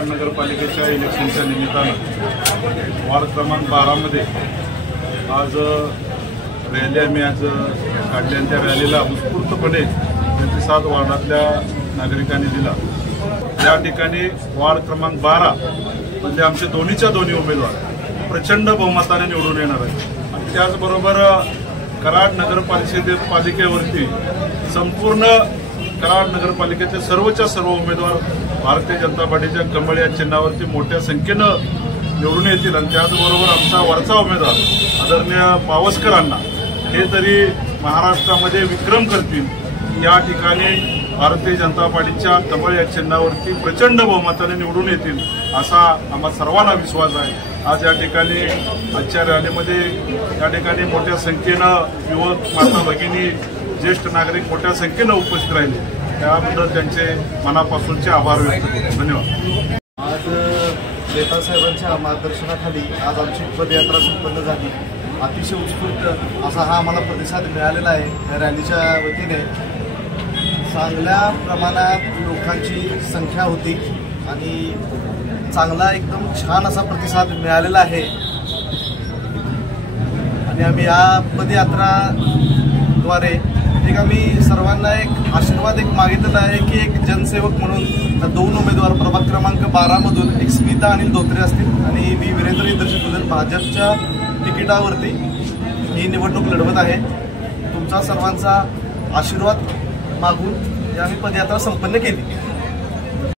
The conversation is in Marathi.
कराड नगरपालिकेच्या इलेक्शनच्या निमित्तानं वार्ड क्रमांक 12 मध्ये आज रॅली आम्ही आज काढली आणि त्या रॅलीला उत्स्फूर्तपणे प्रतिसाद वार्डातल्या नागरिकांनी दिला। या ठिकाणी वार्ड क्रमांक 12 म्हणजे आमचे दोन्ही उमेदवार प्रचंड बहुमताने निवडून येणार आहेत आणि त्याचबरोबर कराड नगरपालिकेवरती संपूर्ण कराड नगरपालिकेचे सर्वच्या सर्व उमेदवार भारतीय जनता पार्टीच्या कमळ या चिन्हावरती मोठ्या संख्येनं निवडून येतील आणि त्याचबरोबर आमचा वरचा उमेदवार आदरणीय पावसकरांना हे तरी महाराष्ट्रामध्ये विक्रम करतील। या ठिकाणी भारतीय जनता पार्टीच्या कमळ या चिन्हावरती प्रचंड बहुमताने निवडून येतील असा आम्हा सर्वांना विश्वास आहे। आज या ठिकाणी आजच्या रॅलीमध्ये या ठिकाणी मोठ्या संख्येनं युवक माता भगिनी ज्येष्ठ नागरिक मोठ्या संख्येनं उपस्थित राहिले, त्याबद्दल त्यांचे मनापासूनचे आभार व्यक्त करतो। धन्यवाद। आज नेता साहेबांच्या मार्गदर्शनाखाली आज आमची पदयात्रा संपन्न झाली। अतिशय उत्स्फूर्त असा हा आम्हाला प्रतिसाद मिळालेला आहे। या रॅलीच्या वतीने चांगल्या प्रमाणात लोकांची संख्या होती आणि चांगला एकदम छान असा प्रतिसाद मिळालेला आहे आणि आम्ही या पदयात्राद्वारे आम्ही सर्वांना एक आशीर्वाद मागितलेला आहे की एक जनसेवक म्हणून दोन उमेदवार प्रभाग क्रमांक 12 मधून एक स्मिता अनिल धोत्रे असतील आणि मी वीरेंद्र इंद्रजित गुजर भाजपच्या तिकिटावरती ही निवडणूक लढवत आहे। तुमचा सर्वांचा आशीर्वाद मागून आम्ही पदयात्रा संपन्न केली।